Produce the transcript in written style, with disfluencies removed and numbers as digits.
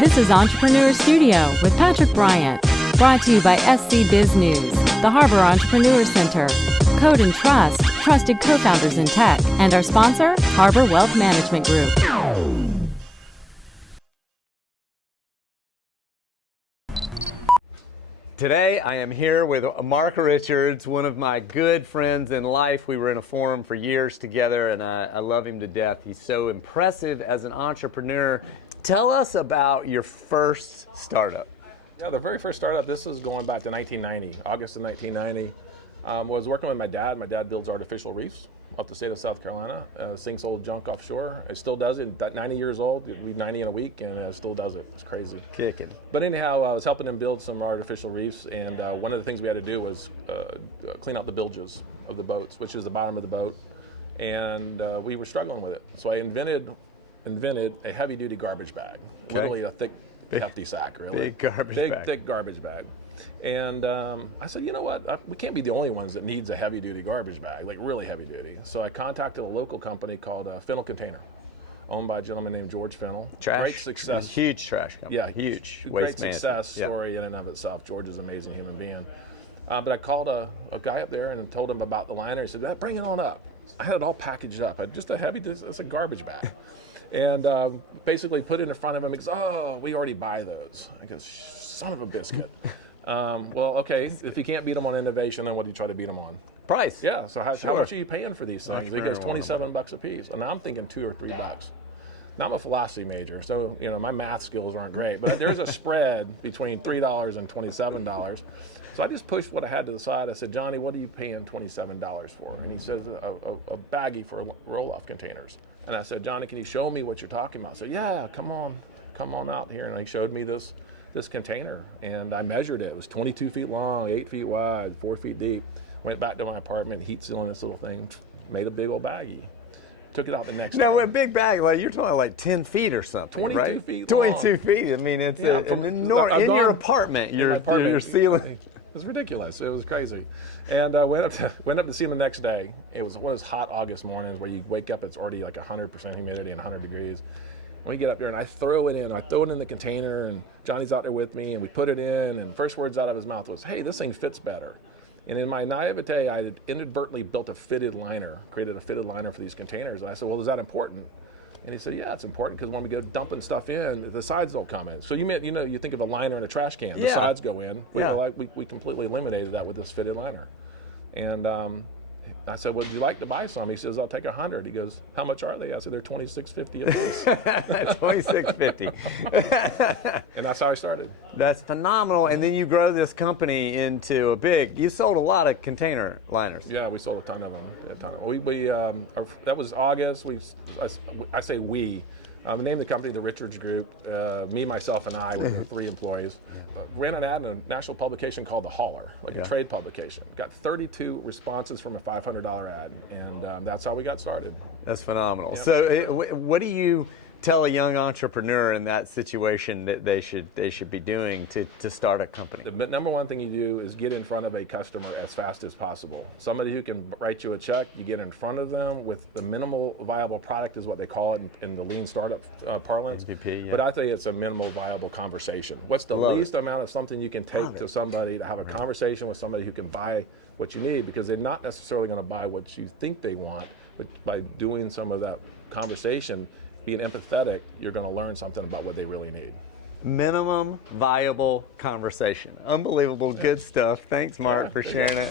This is Entrepreneur Studio with Patrick Bryant, brought to you by SC Biz News, the Harbor Entrepreneur Center, Code and Trust, trusted co-founders in tech, and our sponsor, Harbor Wealth Management Group. Today I am here with Mark Richards, one of my good friends in life. We were in a forum for years together, and I love him to death. He's so impressive as an entrepreneur. Tell us about your first startup. Yeah, the very first startup, this is going back to 1990, August of 1990. Was working with my dad. My dad builds artificial reefs up the state of South Carolina, sinks old junk offshore. It still does it. 90 years old, we've 90 in a week, and still does it. It's crazy. Kicking. But anyhow, I was helping him build some artificial reefs, and one of the things we had to do was clean out the bilges of the boats, which is the bottom of the boat, and we were struggling with it. So I invented a heavy-duty garbage bag, literally a thick, hefty sack, really. Big garbage bag. Thick garbage bag. And I said, you know what, we can't be the only ones that needs a heavy-duty garbage bag, like really heavy-duty. So I contacted a local company called Fennel Container, owned by a gentleman named George Fennel. Trash. Great success. Huge trash company. Yeah, huge. Great success story in and of itself. George is an amazing human being. But I called a guy up there and told him about the liner. He said, bring it on up. I had it all packaged up. Just it's a garbage bag. And basically put it in front of him. He goes, oh, we already buy those. I go, son of a biscuit. Well, okay, if you can't beat them on innovation, then what do you try to beat them on? Price. Yeah, so how much are you paying for these things? He goes, $27 a piece. And I'm thinking $2 or $3. Now I'm a philosophy major, so my math skills aren't great, but there's a spread between $3 and $27. So I just pushed what I had to the side. I said, Johnny, what are you paying $27 for? And he says, a baggie for roll-off containers. And I said, Johnny, can you show me what you're talking about? So yeah, come on out here. And he showed me this container, and I measured it. It was 22 feet long, 8 feet wide, 4 feet deep. Went back to my apartment, heat sealing this little thing, made a big old baggie. Took it out the next day. Now, a big bag, like you're talking like 10 feet or something, 22 right? feet long. 22 feet. I mean, it's in your apartment. You're sealing. It was ridiculous. It was crazy. And went up to see him the next day. It was one of those hot August mornings where you wake up, it's already like 100% humidity and 100 degrees. We get up there and I throw it in the container, and Johnny's out there with me, and we put it in, and first words out of his mouth was, hey, this thing fits better. And in my naivete, I had inadvertently built created a fitted liner for these containers. And I said, well, is that important? And he said, yeah, it's important because when we go dumping stuff in, the sides don't come in. So you think of a liner in a trash can, the sides go in. We completely eliminated that with this fitted liner. And I said, well, would you like to buy some? He says, I'll take 100. He goes, how much are they? I said, they're $26.50 a piece. $26.50. And that's how I started. That's phenomenal. And then you grow this company into you sold a lot of container liners. Yeah, we sold a ton of them. That was August. I say we. The name of the company, the Richards Group, me, myself, and I were 3 employees. Ran an ad in a national publication called The Hauler, a trade publication. Got 32 responses from a $500 ad, and that's how we got started. That's phenomenal. Yep. So what do you tell a young entrepreneur in that situation that they should be doing to start a company? The number one thing you do is get in front of a customer as fast as possible. Somebody who can write you a check, you get in front of them with the minimal viable product is what they call it in the lean startup parlance. MVP, yeah. But I think it's a minimal viable conversation. What's the least amount of something you can take to somebody to have a conversation with somebody who can buy what you need, because they're not necessarily going to buy what you think they want, but by doing some of that conversation, being empathetic, you're going to learn something about what they really need. Minimum viable conversation. Unbelievable. Good stuff. Thanks, Mark, for sharing it.